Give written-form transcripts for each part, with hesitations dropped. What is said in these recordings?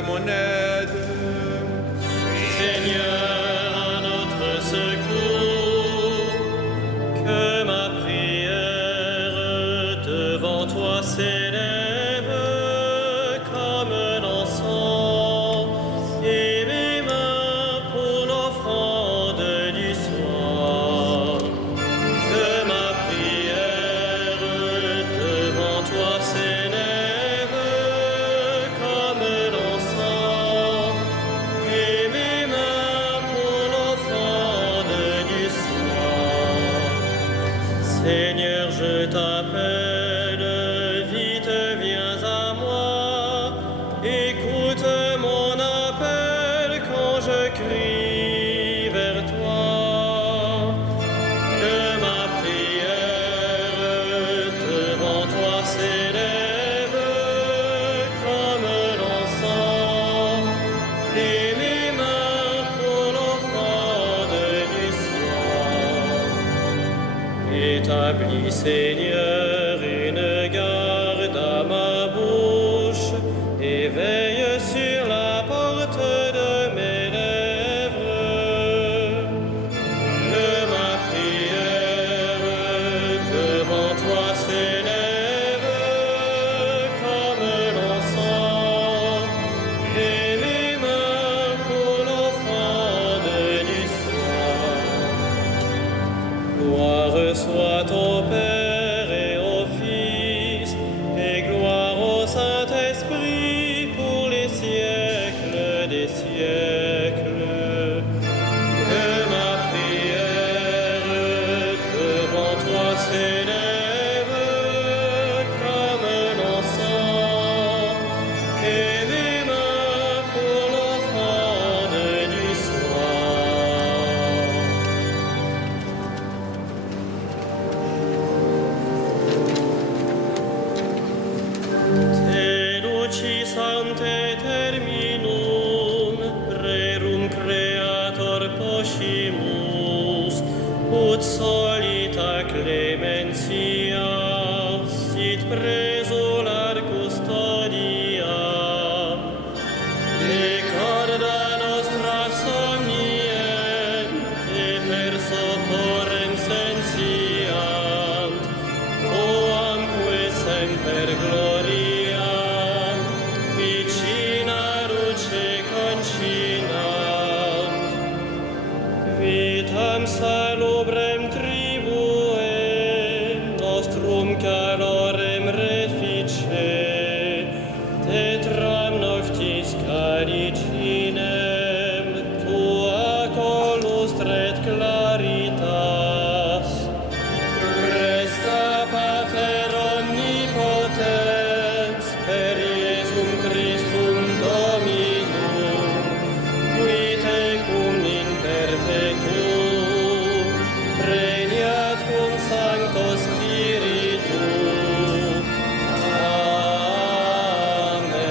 à mon aide. Seigneur, à notre secours, que ma prière devant toi s'élève comme l'encens et mes mains pour l'offrande du soir. Que ma prière devant toi s'élève comme l'encens et mes mains pour l'offrande du soir. Seigneur, je t'appelle, vite viens à moi, écoute mon appel quand je crie vers toi. Que ma prière devant toi s'élève comme l'encens et mes mains pour l'offrande du soir. Établis, Seigneur, une garde à ma bouche et veille sur la porte de mes lèvres. Que ma prière devant toi s'élève comme l'encens et mes mains pour l'offrande du soir. Gloire soit au Père et au Fils et gloire au Saint-Esprit pour les siècles des siècles. Que ma prière devant toi s'élève comme l'encens et mes mains pour l'offrande du soir. Te lucis ante terminum, rerum creator poscimus, ut solita clementia, sit presular custodia. Recorda nostra somniente, perso porrem sensiant, quoamque semper gloria, vicina ruce concinant. Vitam salubrem tribue, nostrum calorem refice, tetram noctis caricinem, tua colustret claritas. Presta Pater omnipotens, per Iesum Christum Dominum, qui tecum in perpetuum, regnat cum Sancto Spiritu. Amen.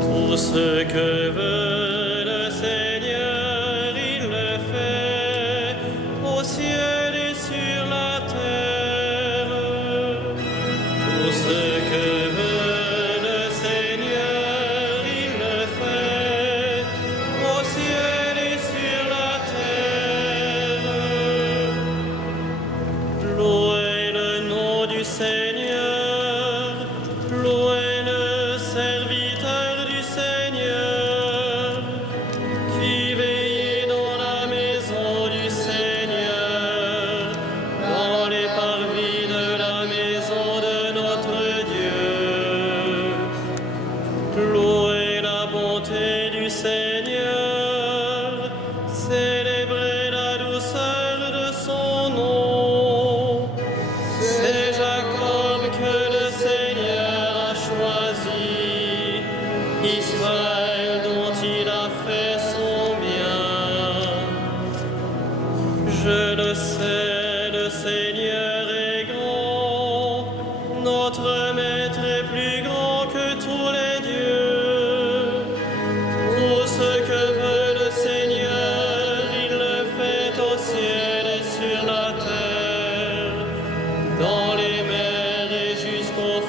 Tout ce que veut le Seigneur, il le fait, au ciel et sur la terre. Tout ce que veut le Seigneur, il le fait, au ciel et sur la terre. Louez le nom du Seigneur, louez le serviteur du Seigneur, qui veille dans la maison du Seigneur, dans les parvis de la maison de notre Dieu. Louez la bonté du Seigneur, célébrez la douceur de son nom. C'est Jacob que le Seigneur a choisi, Israël dont il a fait son bien. Je le sais, le Seigneur est grand, notre Maître est plus grand que tous les dieux. Tout ce que veut le Seigneur,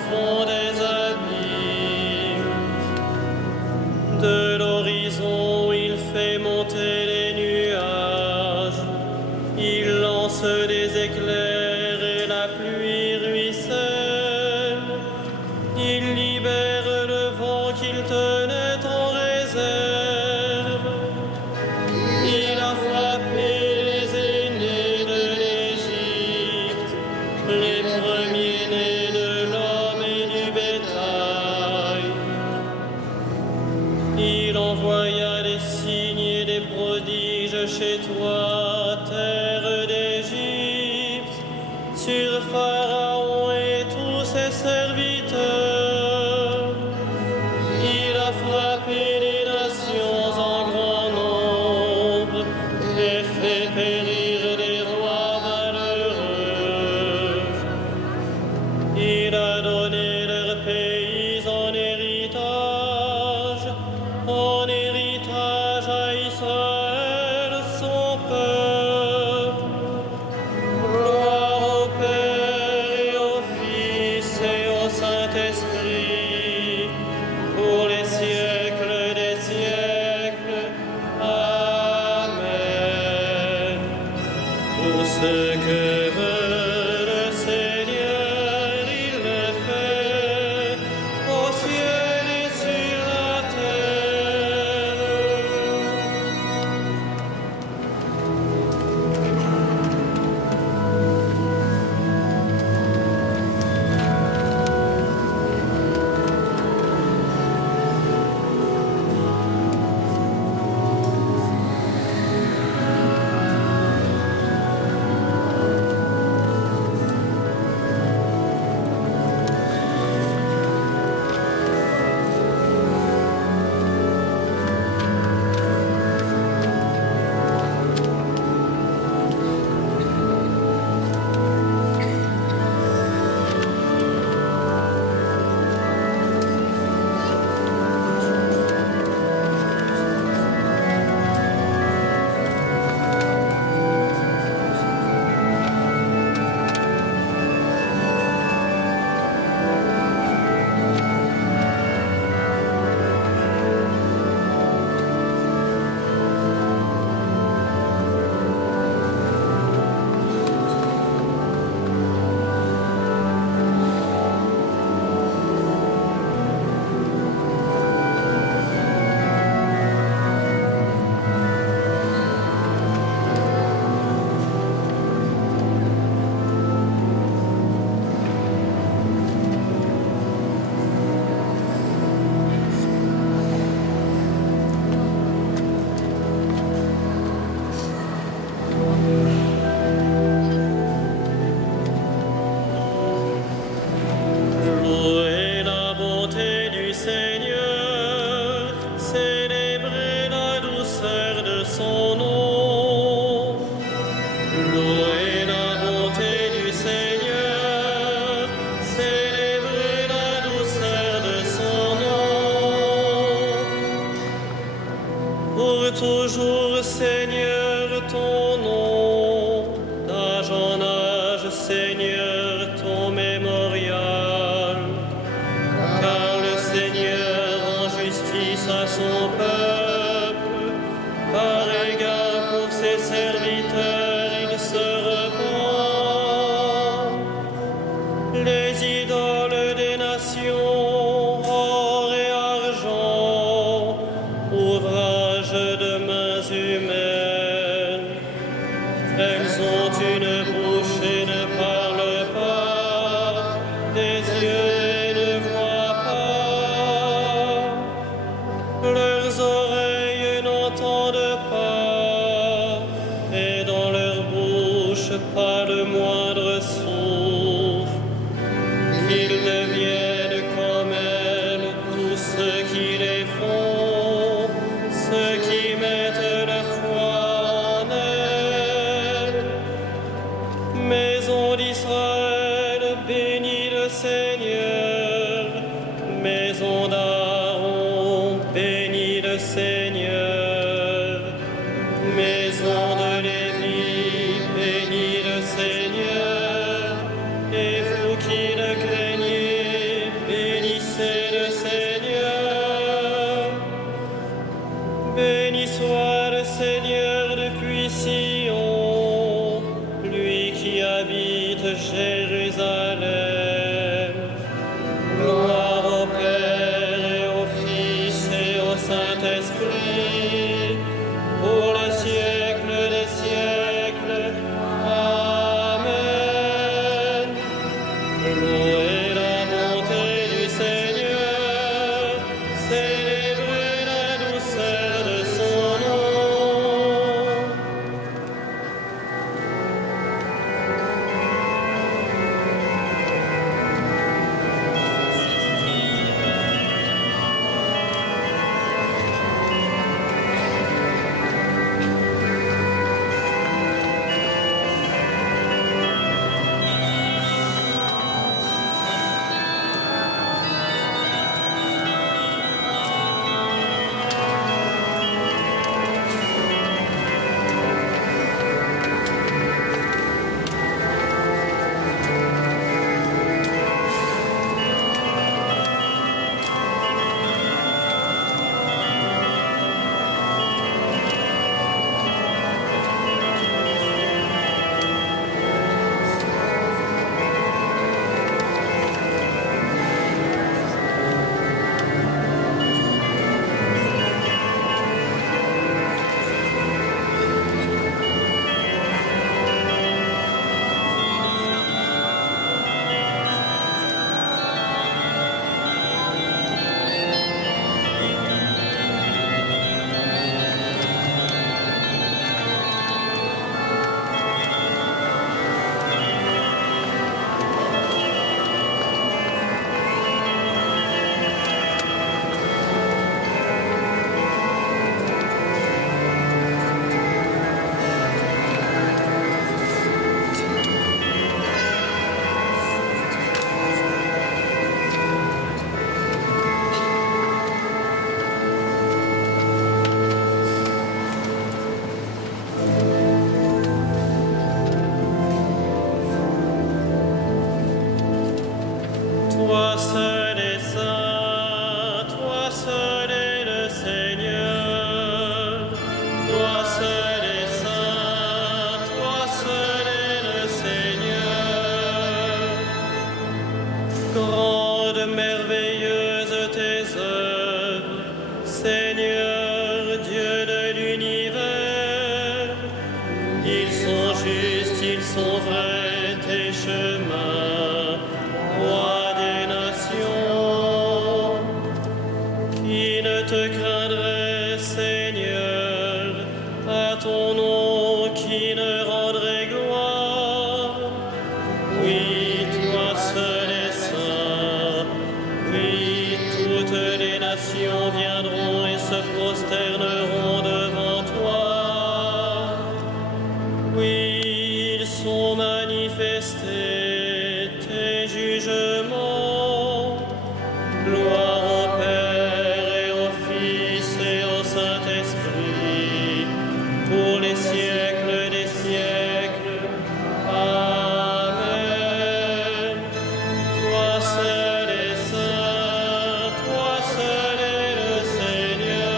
fond des abîmes. De l'horizon, il fait monter les nuages. Il lance des éclairs et la pluie ruisselle. Il libère le vent qu'il tenait en réserve. Il a frappé les aînés de l'Égypte, les premiers-nés de l'homme et du bétail. Il envoya des signes et des prodiges chez toi, terre d'Égypte, sur Pharaon et tous ses serviteurs. Il a frappé les nations en grand nombre et fait périr les rois valeureux. Il a donné leur pays en héritage à Israël, son peuple. Gloire au Père et au Fils et au Saint-Esprit, pour les siècles des siècles. Amen. Pour ce que veut le Seigneur, il le fait, au ciel et sur la terre. Louez la bonté du Seigneur, célébrez la douceur de son nom. Louez la bonté du Seigneur, célébrez la douceur de son nom. Pour toujours, Seigneur, ton nom, d'âge en âge, Seigneur, ton mémorial. Car le Seigneur rend justice à son peuple, par égard pour ses serviteurs, il se repent. Les idoles des nations, or et argent, ouvrage de mains humaines, elles ont une bouche et ne parlent pas, des yeux et ne voient pas, leurs oreilles n'entendent pas, et dans leur bouche pas le moindre souffle. Ils deviennent comme elles, tous ceux qui les font, ceux qui mettent leur foi en elles. Maison d'Israël, bénis le Seigneur. Maison d'Aaron, bénis le Seigneur. Maison de Lévi, bénis le Seigneur. Et vous qui le craignez, nations viendront et se prosterneront devant toi. Oui, ils sont manifestés tes jugements. Gloire au Père et au Fils et au Saint-Esprit, pour les siècles des siècles. Amen. Toi seul es saint, toi seul est le Seigneur.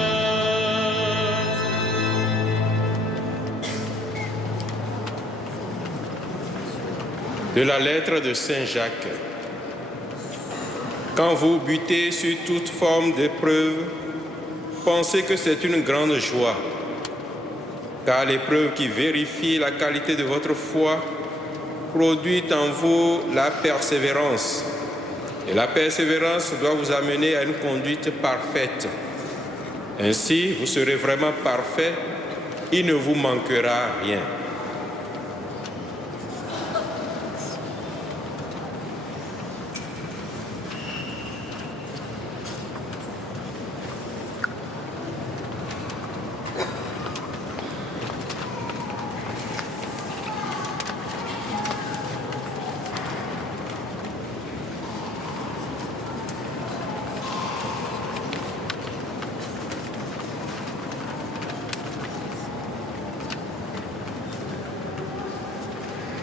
De la lettre de Saint Jacques. Quand vous butez sur toute forme d'épreuve, pensez que c'est une grande joie, car l'épreuve qui vérifie la qualité de votre foi produit en vous la persévérance. Et la persévérance doit vous amener à une conduite parfaite. Ainsi, vous serez vraiment parfait, il ne vous manquera rien.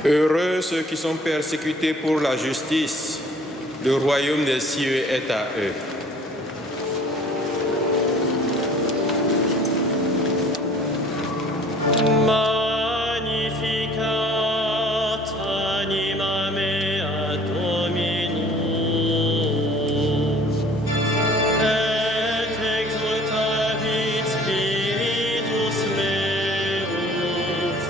Heureux ceux qui sont persécutés pour la justice, le royaume des cieux est à eux. Magnificat anima mea Dominus, et exultavit spiritus meus,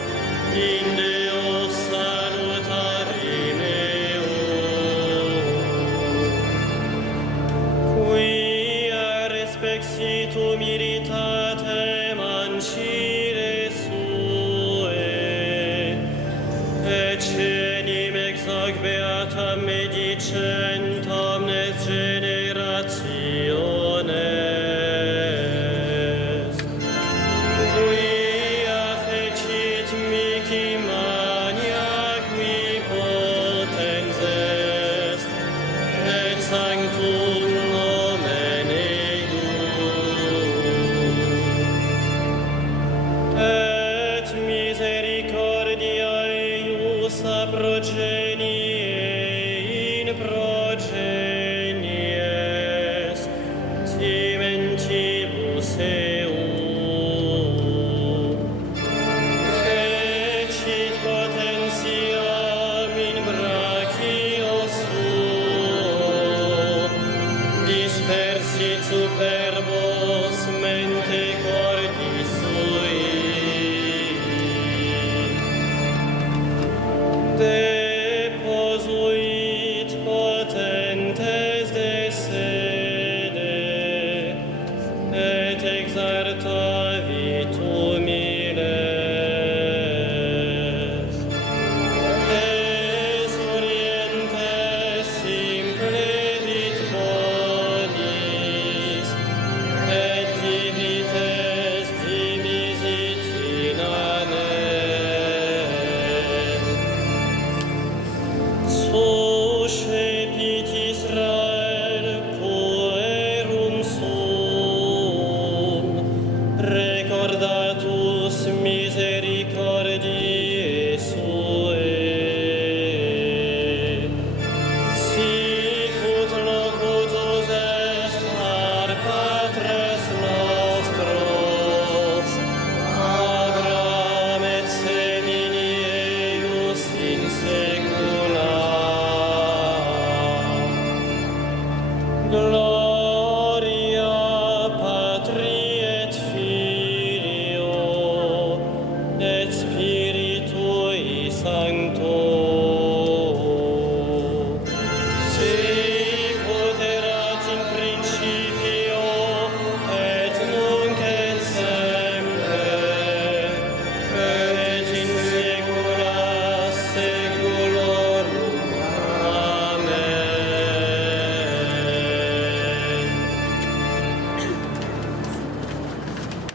in Deo salutari meo, quia respeksitum miritatem ancire sue, et cenim ex hoc beatam medicent omnes generationes, quia fecit mihi magna qui potens est, et sanctum nomen eius, et misericordia eius a progenie in progenies, timentibus eum. Fecit potentiam in brachio suo,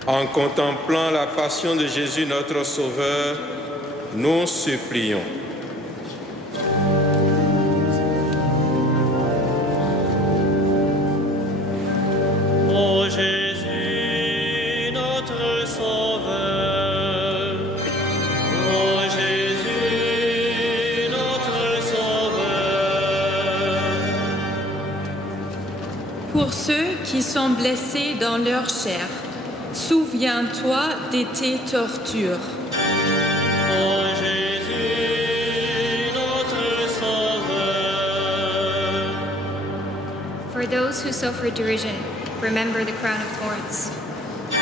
En contemplant la passion de Jésus notre Sauveur, nous supplions. Ô Jésus, notre Sauveur, ô Jésus, notre Sauveur. Pour ceux qui sont blessés dans leur chair, souviens-toi de tes tortures. Ô Jésus, notre Sauveur. For those who suffer derision, remember the crown of thorns. Ô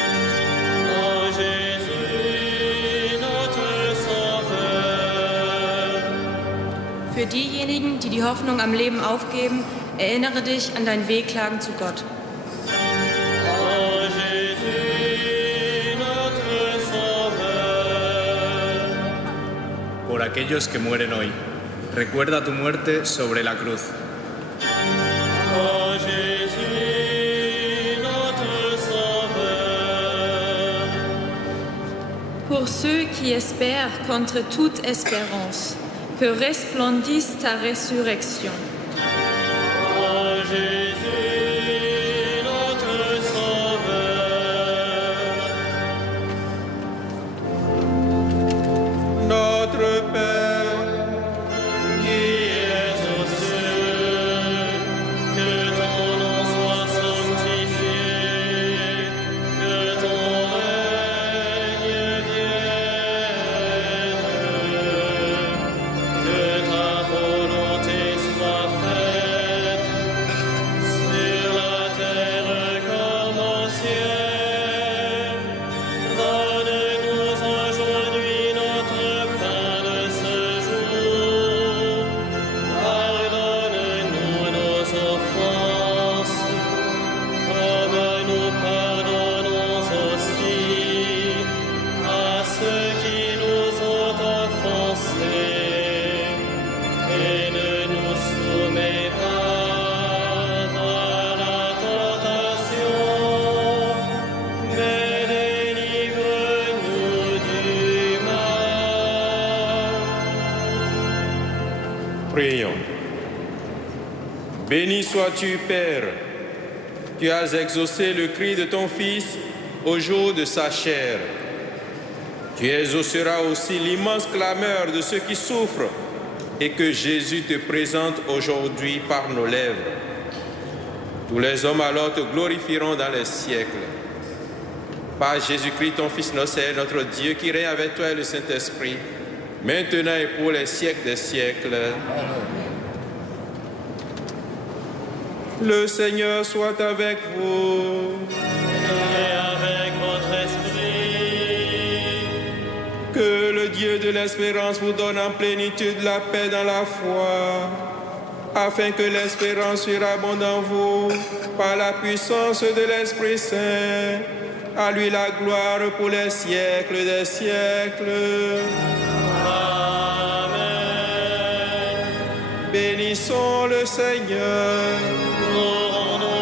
Jésus, notre Sauveur. Für diejenigen, die die Hoffnung am Leben aufgeben, erinnere dich an dein Wehklagen zu Gott. Ô Jésus, notre Sauveur. Por aquellos que mueren hoy, recuerda tu muerte sobre la cruz. Ô Jésus, notre Sauveur. Pour ceux qui espèrent contre toute espérance, que resplendisse ta résurrection. Ô Jésus, notre Sauveur. Notre Père, Qui es aux cieux, que ton nom soit sanctifié, que ton règne vienne, que ta volonté soit faite sur la terre comme au ciel. Donne-nous aujourd'hui notre pain de ce jour. Pardonne-nous nos offenses, comme nous pardonnons aussi à ceux qui nous ont offensés. Et ne nous soumets pas à la tentation, mais délivre-nous du mal. prions. Béni sois-tu, Père. Tu as exaucé le cri de ton Fils au jour de sa chair. Tu exauceras aussi l'immense clameur de ceux qui souffrent et que Jésus te présente aujourd'hui par nos lèvres. Tous les hommes alors te glorifieront dans les siècles. Par Jésus-Christ, ton Fils notre Dieu, qui règne avec toi et le Saint-Esprit, maintenant et pour les siècles des siècles. Le Seigneur soit avec vous. Et avec votre esprit, Que le Dieu de l'espérance vous donne en plénitude la paix dans la foi, afin que l'espérance surabonde en vous par la puissance de l'Esprit Saint. À lui la gloire pour les siècles des siècles. Amen. Bénissons le Seigneur. Nous rendons